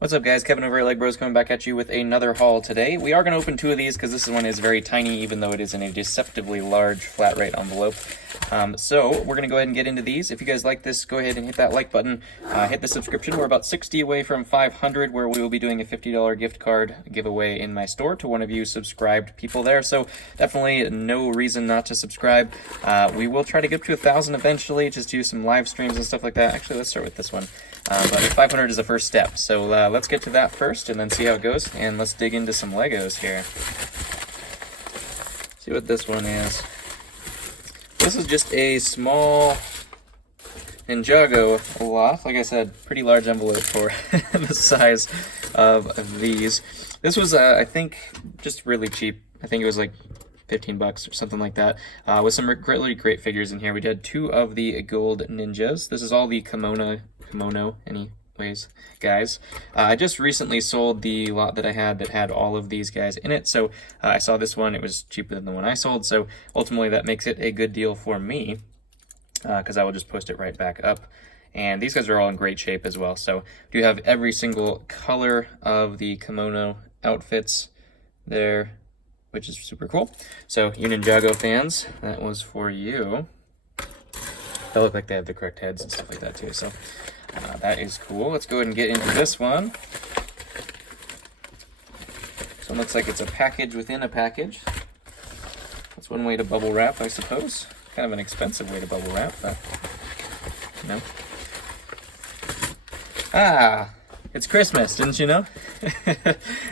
What's up, guys? Kevin over at LEGbrOs coming back at you with another haul today. We are going to open two of these because this one is very tiny, even though it is in a deceptively large flat rate envelope. So we're going to go ahead and get into these. If you guys like this, go ahead and hit that like button. Hit the subscription. We're about 60 away from 500, where we will be doing a $50 gift card giveaway in my store to one of you subscribed people there. So definitely no reason not to subscribe. We will try to get up to 1,000 eventually, just do some live streams and stuff like that. Actually, let's start with this one. But 500 is the first step. So let's get to that first and then see how it goes. And let's dig into some Legos here. See what this one is. This is just a small Ninjago lot. Like I said, pretty large envelope for the size of these. This was, I think, just really cheap. I think it was like 15 bucks or something like that, with some really great figures in here. We did two of the gold ninjas. This is all the kimono anyways, guys. I just recently sold the lot that I had that had all of these guys in it, so I saw this one. It was cheaper than the one I sold, so ultimately that makes it a good deal for me, because I will just post it right back up. And these guys are all in great shape as well, so do have every single color of the kimono outfits there, which is super cool. So, you Ninjago fans, that was for you. They look like they have the correct heads and stuff like that too, so that is cool. Let's go ahead and get into this one. So it looks like it's a package within a package. That's one way to bubble wrap, I suppose. Kind of an expensive way to bubble wrap, but you know. Ah, it's Christmas, didn't you know?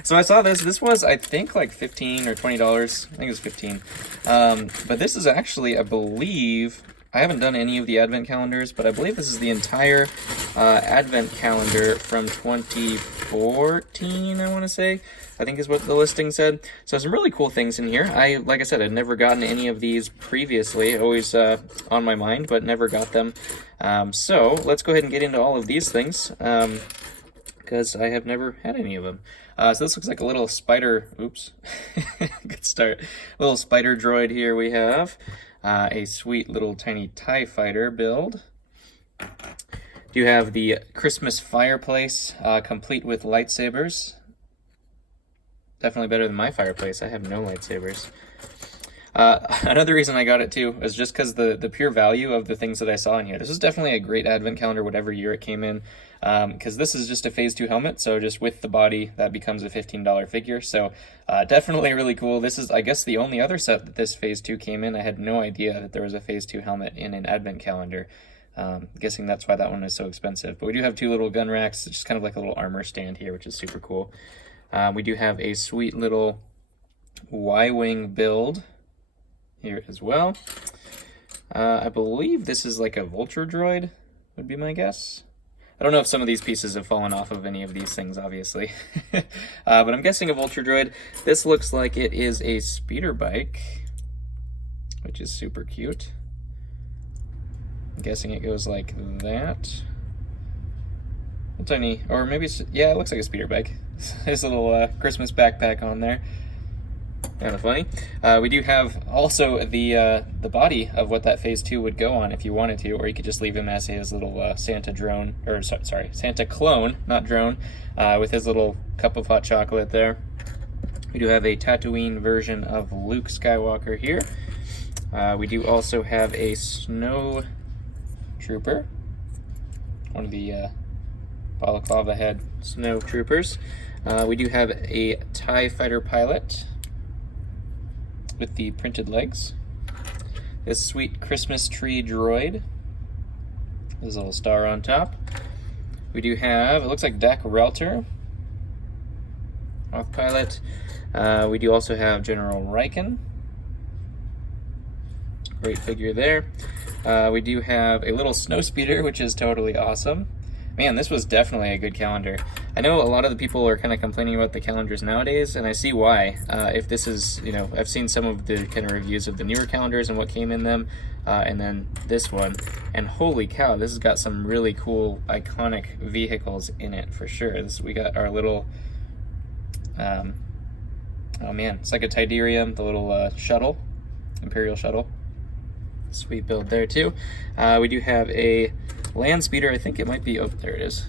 So I saw this. This was, I think, like $15 or $20. I think it was 15. But this is actually, I believe, I haven't done any of the advent calendars, but I believe this is the entire advent calendar from 2014, I want to say. I think is what the listing said. So some really cool things in here. Like I said, I'd never gotten any of these previously. Always on my mind, but never got them. So let's go ahead and get into all of these things, because I have never had any of them. So this looks like a little spider, oops, good start. A little spider droid here we have. A sweet little tiny TIE fighter build. You have the Christmas fireplace, complete with lightsabers. Definitely better than my fireplace. I have no lightsabers. Another reason I got it too was just because the pure value of the things that I saw in here. This is definitely a great advent calendar, whatever year it came in, because this is just a phase 2 helmet, so just with the body that becomes a $15 figure. So definitely really cool. This is, I guess, the only other set that this phase 2 came in. I had no idea that there was a phase 2 helmet in an advent calendar. Guessing that's why that one is so expensive. But we do have two little gun racks, just kind of like a little armor stand here, which is super cool. We do have a sweet little Y-wing build here as well. I believe this is like a vulture droid, would be my guess. I don't know if some of these pieces have fallen off of any of these things, obviously. But I'm guessing a vulture droid. This looks like it is a speeder bike, which is super cute. I'm guessing it goes like that. A tiny, or maybe it's, yeah, it looks like a speeder bike. There's a little Christmas backpack on there. Kind of funny. We do have also the body of what that phase 2 would go on if you wanted to, or you could just leave him as his little Santa drone, or sorry, Santa clone, not drone, with his little cup of hot chocolate there. We do have a Tatooine version of Luke Skywalker here. We do also have a snow trooper, one of the balaclava head snow troopers. We do have a TIE fighter pilot with the printed legs. This sweet Christmas tree droid. There's a little star on top. We do have, it looks like Dak Relter, off pilot. We do also have General Riken. Great figure there. We do have a little snow speeder, which is totally awesome. Man, this was definitely a good calendar. I know a lot of the people are kind of complaining about the calendars nowadays, and I see why. If this is, you know, I've seen some of the kind of reviews of the newer calendars and what came in them, and then this one, and holy cow, this has got some really cool, iconic vehicles in it for sure. We got our little, oh man, it's like a Tidarium, the little shuttle, Imperial shuttle. Sweet build there too. We do have a land speeder. I think it might be, oh, there it is.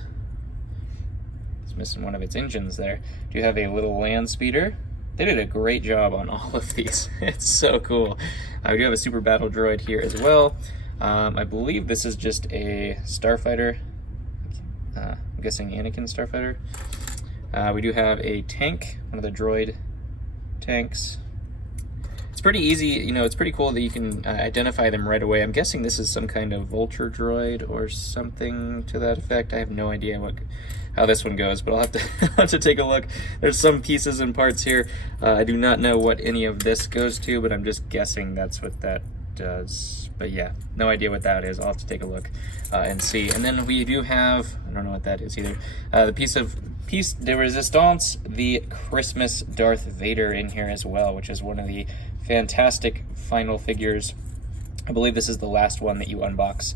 missing one of its engines there. Do have a little land speeder. They did a great job on all of these. It's so cool. We do have a super battle droid here as well. I believe this is just a starfighter. I'm guessing Anakin starfighter. We do have a tank, one of the droid tanks. It's pretty easy, you know, it's pretty cool that you can identify them right away. I'm guessing this is some kind of vulture droid or something to that effect. I have no idea how this one goes, but I'll have to, have to take a look. There's some pieces and parts here. I do not know what any of this goes to, but I'm just guessing that's what that does. But yeah, no idea what that is. I'll have to take a look and see. And then we do have, I don't know what that is either, the piece de resistance, the Christmas Darth Vader in here as well, which is one of the fantastic final figures. I believe this is the last one that you unbox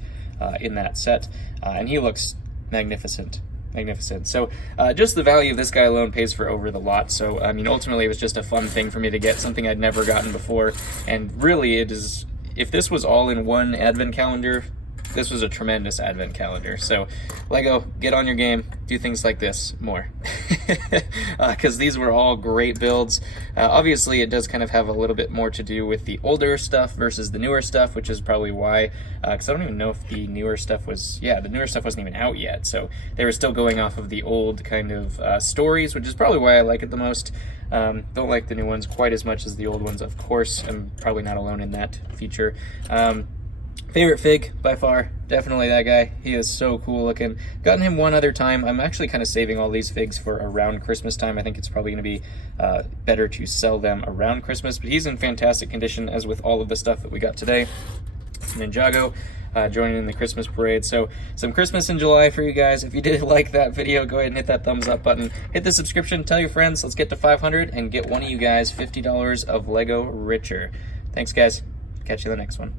in that set, and he looks magnificent. So just the value of this guy alone pays for over the lot. So I mean, ultimately it was just a fun thing for me to get, something I'd never gotten before. And really it is, if this was all in one advent calendar, this was a tremendous advent calendar. So LEGO, get on your game, do things like this more. Because these were all great builds. Obviously it does kind of have a little bit more to do with the older stuff versus the newer stuff, which is probably why, because I don't even know if the newer stuff was, the newer stuff wasn't even out yet. So they were still going off of the old kind of stories, which is probably why I like it the most. Don't like the new ones quite as much as the old ones, of course. I'm probably not alone in that feature. Favorite fig by far, definitely that guy. He is so cool looking. Gotten him one other time. I'm actually kind of saving all these figs for around Christmas time. I think it's probably going to be better to sell them around Christmas, but he's in fantastic condition, as with all of the stuff that we got today. Ninjago joining in the Christmas parade. So some Christmas in July for you guys. If you did like that video, go ahead and hit that thumbs up button. Hit the subscription, tell your friends. Let's get to 500 and get one of you guys $50 of LEGO richer. Thanks guys. Catch you in the next one.